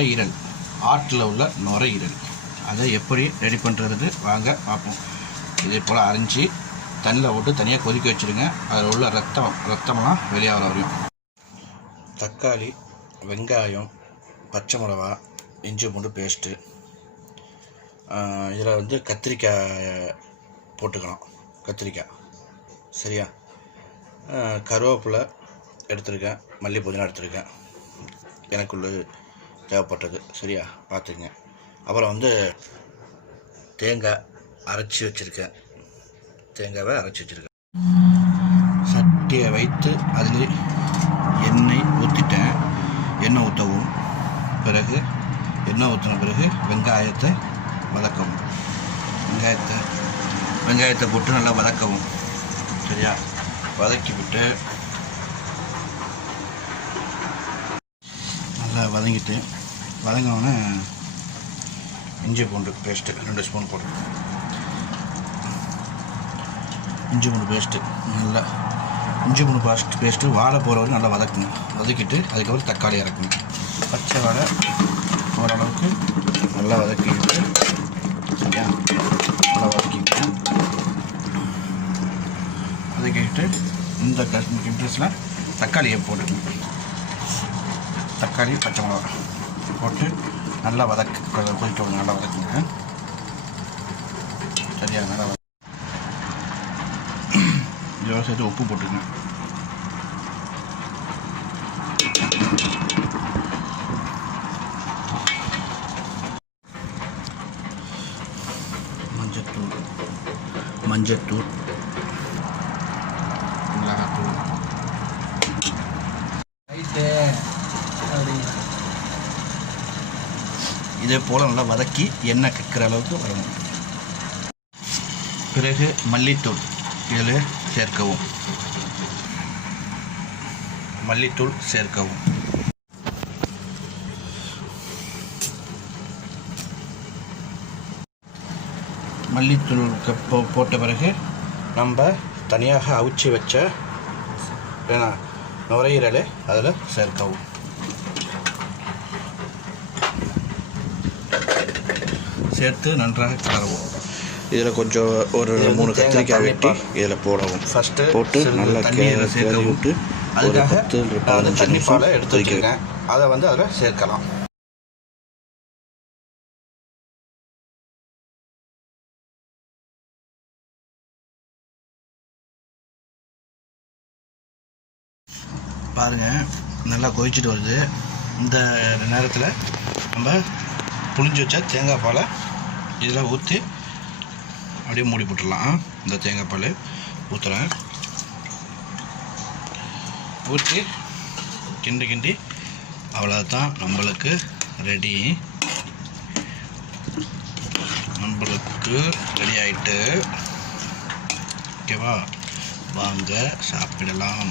நுரையீரல், ஆட்டில் உள்ள நுரையீரல். அதை எப்படி ரெடி பண்ணுறதுன்னு வாங்க பார்ப்போம். இதே போல் அரைஞ்சி தண்ணியில் போட்டு தனியாக கொதிக்க வச்சுருங்க. அதில் உள்ள ரத்தமெல்லாம் வெளியாக வரையும். தக்காளி, வெங்காயம், பச்சை மிளகா, இஞ்சி பூண்டு பேஸ்ட்டு, இதில் வந்து கத்திரிக்காய் போட்டுக்கலாம். கத்திரிக்காய் சரியா, கருவேப்பிலை எடுத்துருக்கேன், மல்லி புதினா எடுத்துருக்கேன், எனக்குள்ள தேவைப்பட்டது சரியா பார்த்துங்க. அப்புறம் வந்து தேங்காய் அரைச்சி வச்சுருக்கேன். தேங்காவை அரைச்சி வச்சுருக்கேன். சட்டியை வைத்து அதில் எண்ணெய் ஊற்றிட்டேன். எண்ணெய் ஊற்றவும், பிறகு எண்ணெய் ஊற்றின பிறகு வெங்காயத்தை வதக்கவும். வெங்காயத்தை போட்டு நல்லா வதக்கவும் சரியா. வதக்கி விட்டு நல்லா வதங்கிட்டு வதங்கினோடனே இஞ்சி பூண்டு பேஸ்ட்டு 2 ஸ்பூன் போடுறோம். இஞ்சி பூண்டு பேஸ்ட்டு நல்லா இஞ்சி பூண்டு பேஸ்ட்டு வாழை போகிற வரைக்கும் நல்லா வதக்கணும். வதக்கிட்டு அதுக்கப்புறம் தக்காளி இறக்கணும். பச்சை வாழை போகிற அளவுக்கு நல்லா வதக்கிட்டு சரியா, நல்லா வதக்கிட்டு இந்த இன்ட்ரெஸ்ட்டில் தக்காளியை போட்டுக்கணும். தக்காளி, பச்சை மிளகா போட்டு நல்லா கொதிக்க நல்லா வதக்குங்க சரியா. நல்லா இதோட சேர்த்து உப்பு போட்டுக்கங்க. மஞ்சத்தூள், மிளகாத்தூள், இதே போல் நல்லா வதக்கி எண்ணெய் கக்கிற அளவுக்கு வரணும். பிறகு மல்லித்தூள் இதில் சேர்க்கவும். மல்லித்தூள் சேர்க்கவும். மல்லித்தூள் போட்ட பிறகு நம்ம தனியாக அவிச்சி வச்ச நுரையீரலை அதில் சேர்க்கவும். சேர்த்து நன்றாக கலரவும். இதில் கொஞ்சம் ஒரு 3 கத்திரிக்காய் வெட்டி இதில் போடவும். ஃபஸ்ட்டு போட்டு நல்லா தண்ணியில் சேர்க்க விட்டு அதுக்காக 10-15 தண்ணி பாலை எடுத்து வச்சுருக்கேன். அதை வந்து அதில் சேர்க்கலாம். பாருங்கள் நல்லா கொதிச்சுட்டு வருது. இந்த நேரத்தில் நம்ம புளிஞ்சு வச்ச தேங்காய் பாலை இதில் ஊற்றி அப்படியே மூடி போட்டுடலாம். இந்த தேங்காய் பால் ஊற்றுறேன். ஊற்றி கிண்டி அவ்வளோதான், நம்மளுக்கு ரெடி. ரெடி ஆகிட்டு ஓகேவா, வாங்க சாப்பிடலாம்.